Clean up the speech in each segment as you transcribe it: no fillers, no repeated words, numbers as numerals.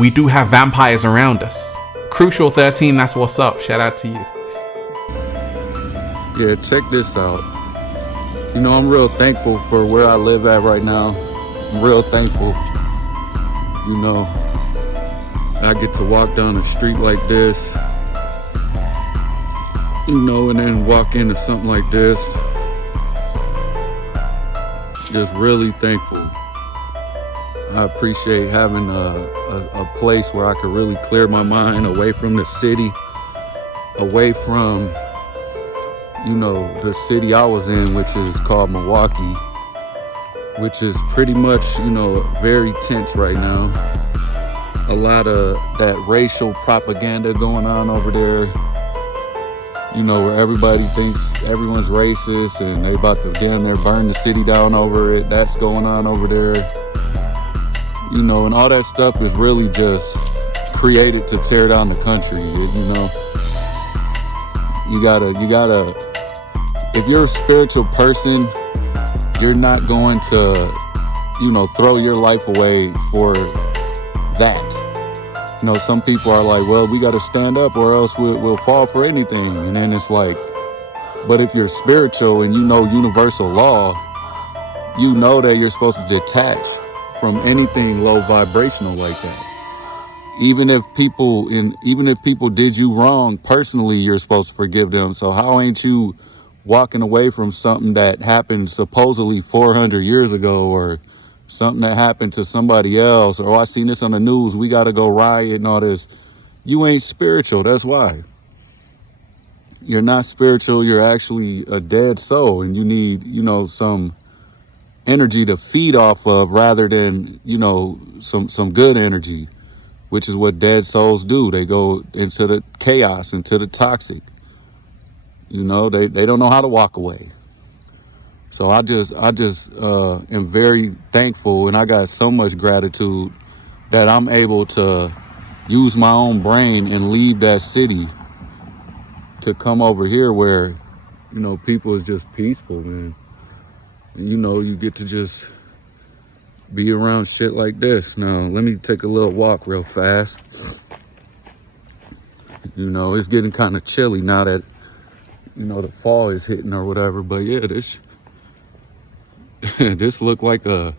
we do have vampires around us. Crucial 13, that's what's up. Shout out to you. Yeah, check this out. You know, I'm real thankful for where I live at right now. I'm real thankful. You know, I get to walk down a street like this, you know, and then walk into something like this. Just really thankful. I appreciate having a place where I could really clear my mind away from the city, away from, you know, the city I was in, which is called Milwaukee, which is pretty much, you know, very tense right now. A lot of that racial propaganda going on over there, you know, where everybody thinks everyone's racist and they about to get in there, burn the city down over it. That's going on over there. You know, and all that stuff is really just created to tear down the country. You know, you gotta, if you're a spiritual person, you're not going to, you know, throw your life away for that. You know, some people are like, well, we got to stand up or else we'll fall for anything. And then it's like, but if you're spiritual and you know universal law, you know that you're supposed to detach from anything low vibrational like that. Even if people did you wrong personally, you're supposed to forgive them. So how ain't you walking away from something that happened supposedly 400 years ago, or something that happened to somebody else, or I seen this on the news, we got to go riot and all this? You ain't spiritual. That's why. You're not spiritual. You're actually a dead soul, and you need, you know, some energy to feed off of rather than, you know, some good energy, which is what dead souls do. They go into the chaos, into the toxic. You know, they don't know how to walk away. So I just am very thankful, and I got so much gratitude that I'm able to use my own brain and leave that city to come over here where, you know, people is just peaceful, man. And, you know, you get to just be around shit like this. Now, let me take a little walk real fast. You know, it's getting kind of chilly now that, you know, the fall is hitting or whatever. But yeah, this this look like a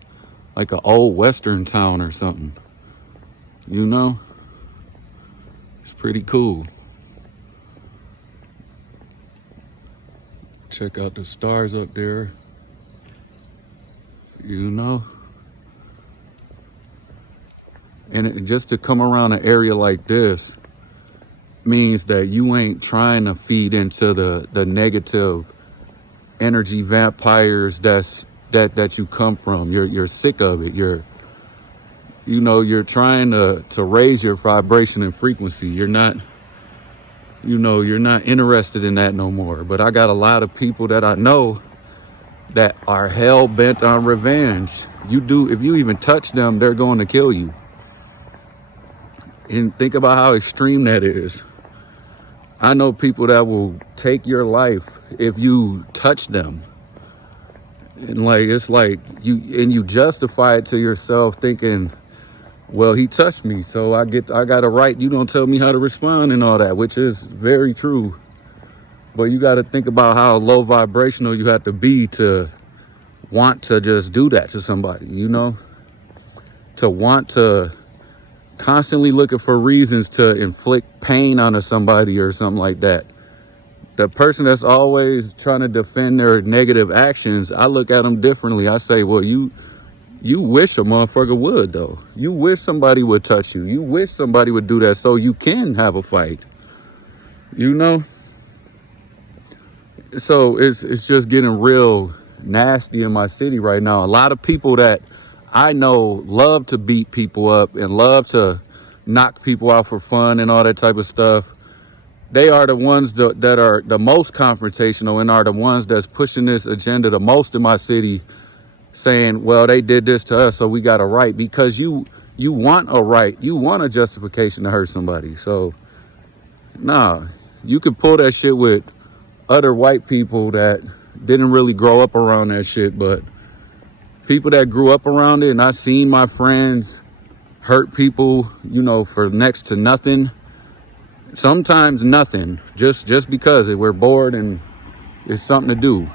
old western town or something. You know, it's pretty cool. Check out the stars up there. You know, and just to come around an area like this means that you ain't trying to feed into the negative energy vampires that you come from. You're sick of it. You're trying to raise your vibration and frequency. You're not interested in that no more. But I got a lot of people that I know that are hell bent on revenge. If you even touch them, they're going to kill you. And think about how extreme that is. I know people that will take your life if you touch them. And like, it's like you justify it to yourself thinking, well, he touched me, so I got a right. You don't tell me how to respond and all that, which is very true. But you got to think about how low vibrational you have to be to want to just do that to somebody, you know? To want to constantly looking for reasons to inflict pain onto somebody or something like that. The person that's always trying to defend their negative actions, I look at them differently. I say, well, you wish a motherfucker would, though. You wish somebody would touch you. You wish somebody would do that so you can have a fight, you know? So it's just getting real nasty in my city right now. A lot of people that I know love to beat people up and love to knock people out for fun and all that type of stuff. They are the ones that are the most confrontational and are the ones that's pushing this agenda the most in my city, saying, well, they did this to us, so we got a right. Because you want a right. You want a justification to hurt somebody. So, nah, you can pull that shit with other white people that didn't really grow up around that shit, but people that grew up around it, and I seen my friends hurt people, for next to nothing. Sometimes nothing, just because we're bored and it's something to do.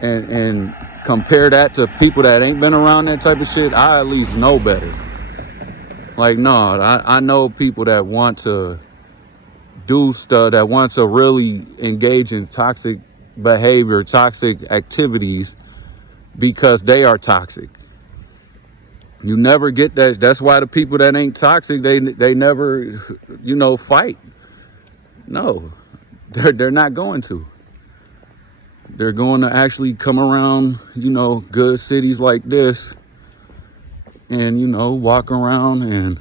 And compare that to people that ain't been around that type of shit. I at least know better. Like, no, I know people that want to do stuff, that want to really engage in toxic behavior, toxic activities, because they are toxic. You never get that. That's why the people that ain't toxic, they never, fight. No, they're not going to. They're going to actually come around, good cities like this and, walk around and,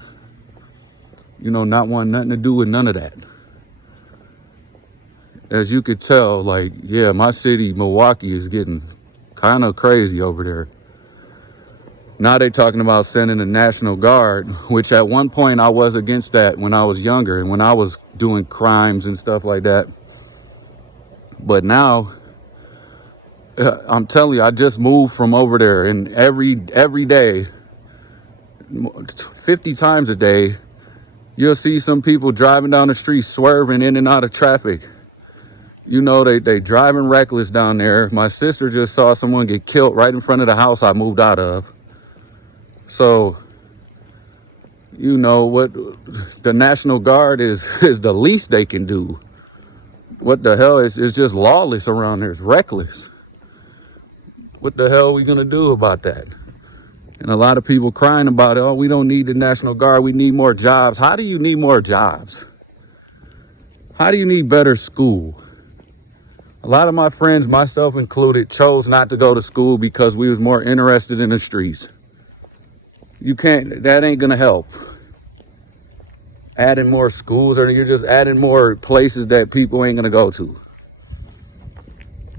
not want nothing to do with none of that. As you could tell, like, yeah, my city, Milwaukee, is getting kind of crazy over there. Now they talking about sending the National Guard, which at one point I was against that when I was younger and when I was doing crimes and stuff like that. But now, I'm telling you, I just moved from over there, and every day, 50 times a day, you'll see some people driving down the street, swerving in and out of traffic. They driving reckless down there. My sister just saw someone get killed right in front of the house I moved out of. So, what the National Guard is the least they can do. What the hell is just lawless around there? It's reckless. What the hell are we gonna do about that? And a lot of people crying about it. Oh, we don't need the National Guard. We need more jobs. How do you need more jobs? How do you need better school? A lot of my friends, myself included, chose not to go to school because we was more interested in the streets. That ain't gonna help. Adding more schools, or you're just adding more places that people ain't gonna go to.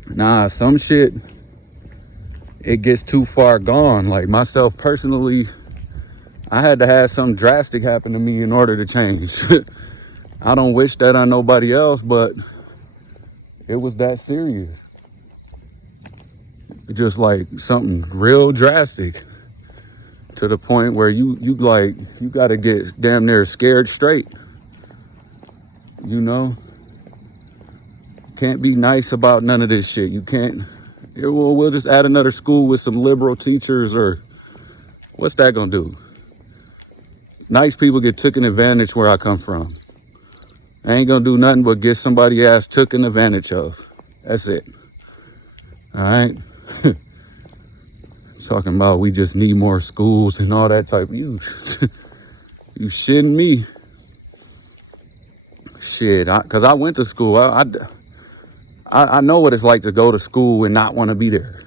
Nah, some shit, it gets too far gone. Like myself personally, I had to have something drastic happen to me in order to change. I don't wish that on nobody else, but it was that serious. Just like something real drastic, to the point where you got to get damn near scared straight. Can't be nice about none of this shit. You can't. We'll just add another school with some liberal teachers, or what's that gonna do? Nice people get taken advantage where I come from. I ain't gonna do nothing but get somebody ass taken advantage of. That's it. All right. Talking about we just need more schools and all that type. You shitting me? Shit, because I went to school. I know what it's like to go to school and not want to be there.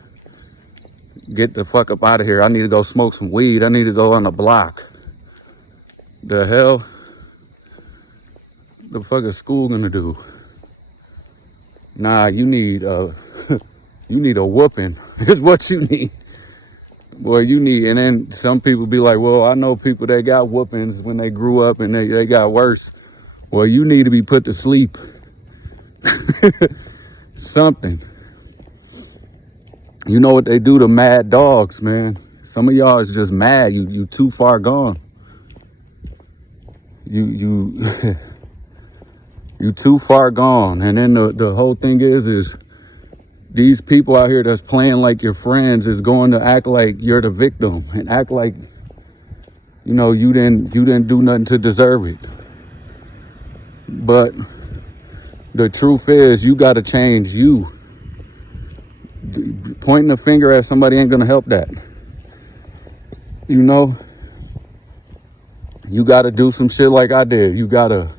Get the fuck up out of here. I need to go smoke some weed. I need to go on the block. The hell? The fuck is school gonna do? Nah, you need a whooping. Is what you need. Boy, you need. And then some people be like, well, I know people that got whoopings when they grew up and they got worse. Well, you need to be put to sleep. Something. You know what they do to mad dogs, man. Some of y'all is just mad. You too far gone. You you too far gone. And then the whole thing is these people out here that's playing like your friends is going to act like you're the victim and act like, you didn't do nothing to deserve it. But the truth is, you got to change you. Pointing a finger at somebody ain't going to help that. You got to do some shit like I did. You got to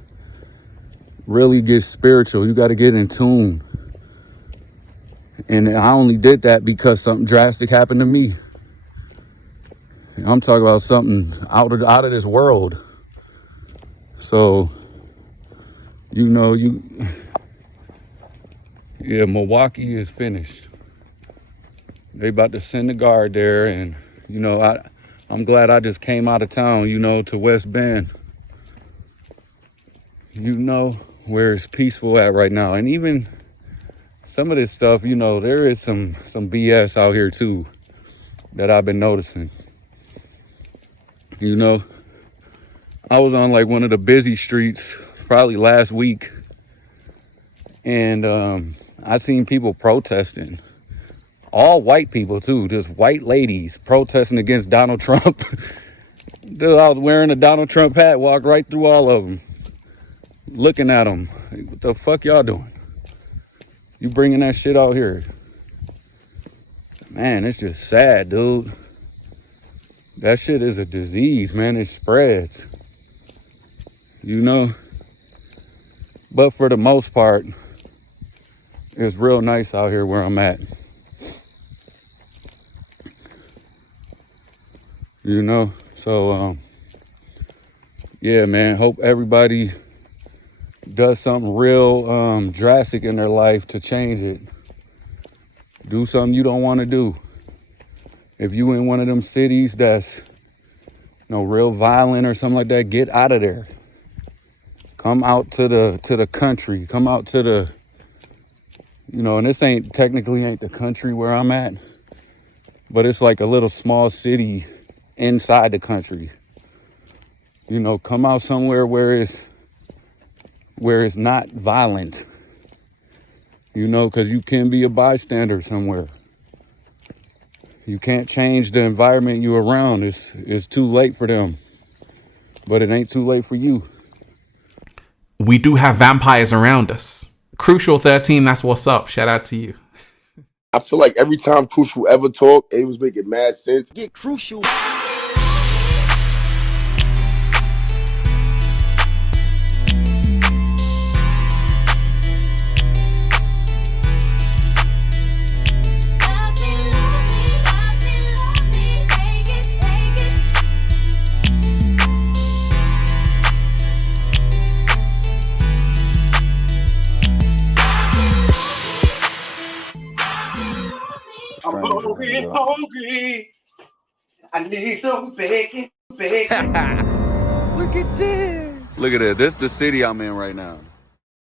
really get spiritual. You got to get in tune. And I only did that because something drastic happened to me. I'm talking about something out of this world. So, yeah, Milwaukee is finished. They about to send the guard there, and I'm glad I just came out of town, to West Bend. Where it's peaceful at right now. And even some of this stuff, there is some BS out here too that I've been noticing. You know, I was on like one of the busy streets probably last week, and I seen people protesting. All white people too, just white ladies protesting against Donald Trump. Dude, I was wearing a Donald Trump hat, walked right through all of them, looking at them. Hey, what the fuck y'all doing? You bringing that shit out here? Man, it's just sad, dude. That shit is a disease, man. It spreads. You know? But for the most part, it's real nice out here where I'm at. You know? So, yeah, man. Hope everybody does something real drastic in their life to change it. Do something you don't want to do. If you in one of them cities that's, you know, real violent or something like that, get out of there. Come out to the country. Come out to the, you know, and this technically ain't the country where I'm at, but it's like a little small city inside the country. You know, come out somewhere where it's not violent. You know, because you can be a bystander somewhere. You can't change the environment you're around. It's too late for them. But it ain't too late for you. We do have vampires around us. Crucial 13, that's what's up. Shout out to you. I feel like every time Crucial ever talked, it was making mad sense. Get Crucial. I'm hungry. I need some bacon. Look at this. Look at that. This is the city I'm in right now.